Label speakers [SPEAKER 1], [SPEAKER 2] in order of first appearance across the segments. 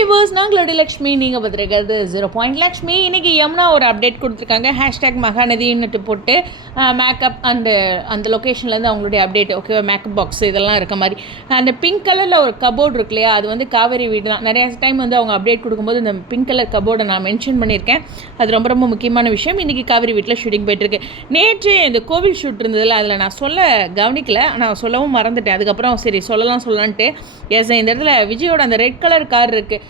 [SPEAKER 1] Viewers நாங்களோட Lakshmi. நீங்கள் பார்த்துருக்கிறது zero point Lakshmi. இன்றைக்கி யமுனா ஒரு அப்டேட் கொடுத்துருக்காங்க. ஹேஷ்டேக் மகாநதின்னுட்டு போட்டு மேக்கப் அண்டு அந்த லொக்கேஷன்லேருந்து அவங்களுடைய அப்டேட் ஓகேவா மேக்கப் பாக்ஸ் இதெல்லாம் இருக்க மாதிரி. அந்த பிங்க் கலரில் ஒரு கபோர்டு இருக்கு இல்லையா? அது வந்து காவேரி வீடு தான். நிறைய டைம் வந்து அவங்க அப்டேட் கொடுக்கும்போது இந்த பிங்க் கலர் கபோர்டை நான் மென்ஷன் பண்ணியிருக்கேன். அது ரொம்ப ரொம்ப முக்கியமான விஷயம். இன்றைக்கி காவேரி வீட்டில் ஷூட்டிங் போயிட்டுருக்கு. நேற்று இந்த கோவில் ஷூட் இருந்ததில்ல அதில் நான் சொல்ல கவனிக்கல. நான் சொல்லவும் மறந்துட்டேன். அதுக்கப்புறம் சரி சொல்லலாம் சொல்லலான்ட்டு. எஸ் இந்த இடத்துல விஜயோட அந்த ரெட் கலர் கார் இருக்குது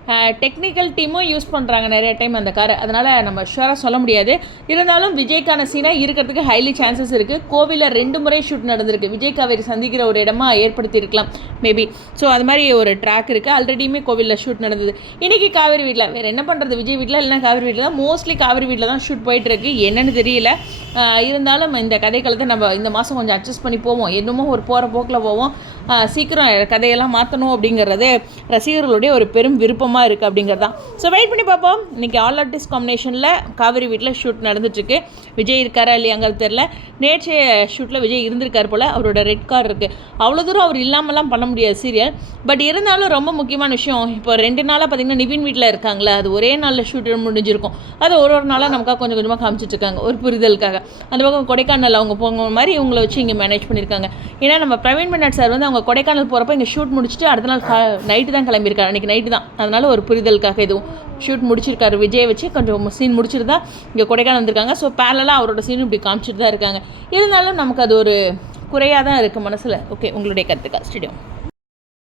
[SPEAKER 1] டெக்னிக்கல் டீமும் யூஸ் பண்ணுறாங்க நிறைய டைம் அந்த காரை அதனால் நம்ம ஷுவராக சொல்ல முடியாது. இருந்தாலும் விஜய்க்கான சீனாக இருக்கிறதுக்கு ஹைலி சான்சஸ் இருக்குது கோவிலில் ரெண்டு முறை ஷூட் நடந்திருக்கு. விஜய் காவேரி சந்திக்கிற ஒரு இடமா ஏற்படுத்தியிருக்கலாம் மேபி ஸோ அது மாதிரி ஒரு ட்ராக் இருக்குது ஆல்ரெடியுமே கோவிலில் ஷூட் நடந்தது. இன்றைக்கி காவேரி வீட்டில் வேறு என்ன பண்ணுறது விஜய் வீட்டில் இல்லைனா காவேரி வீட்டில் தான். மோஸ்ட்லி காவேரி வீட்டில் தான் ஷூட் போயிட்டுருக்கு என்னன்னு தெரியல. இருந்தாலும் இந்த கதைக்களத்தை நம்ம இந்த மாதம் கொஞ்சம் அட்ஜஸ்ட் பண்ணி போவோம். என்னமோ ஒரு போகிற போக்கில் போவோம். சீக்கிரம் கதையெல்லாம் மாற்றணும் அப்படிங்கிறது ரசிகர்களுடைய ஒரு பெரும் விருப்பமாக இருக்குது அப்படிங்கிறது. தான் ஸோ வெயிட் பண்ணி பார்ப்போம். இன்றைக்கி ஆல் ஆர்டிஸ்ட் காம்பினேஷனில் காவேரி வீட்டில் ஷூட் நடந்துட்டுருக்கு. விஜய் இருக்காரா இல்லையாங்கிறது தெரில நேற்றைய ஷூட்டில் விஜய் இருந்திருக்கார் போல் அவரோட ரெட் கார் இருக்குது அவ்வளோ தூரம் அவர் இல்லாமலாம் பண்ண முடியாது சீரியல் பட் இருந்தாலும் ரொம்ப முக்கியமான விஷயம் இப்போ ரெண்டு நாளாக பார்த்தீங்கன்னா நிவின் வீட்டில் இருக்காங்களே அது ஒரே நாளில் ஷூட் முடிஞ்சிருக்கும். அது ஒரு ஒரு நாளாக நமக்காக கொஞ்சம் கொஞ்சமாக காமிச்சிட்ருக்காங்க ஒரு புரிதலுக்காக. அந்த பக்கம் கொடைக்கானல் அவங்க போங்க மாதிரி இவங்களை வச்சு இங்கே மேனேஜ் பண்ணியிருக்காங்க ஏன்னா நம்ம பிரவீன் மன்னாட் சார் வந்து அவங்க கொடைக்கானல் போகிறப்ப இங்கே ஷூட் முடிச்சுட்டு அடுத்த நாள் நைட்டு தான் கிளம்பியிருக்காரு. அன்றைக்கி நைட்டு தான். அதனால் ஒரு புரிதலுக்காக எதுவும் ஷூட் முடிச்சிருக்காரு விஜய் வச்சு கொஞ்சம் சீன் முடிச்சிருந்தா இங்கே கொடைக்கானல் வந்திருக்காங்க. ஸோ பேரலாக அவரோட சீன் இப்படி காமிச்சிட்டு தான் இருக்காங்க. இருந்தாலும் நமக்கு அது ஒரு குறையாக தான் இருக்குது மனசில். ஓகே உங்களுடைய கருத்துக்கா ஸ்டேடியம்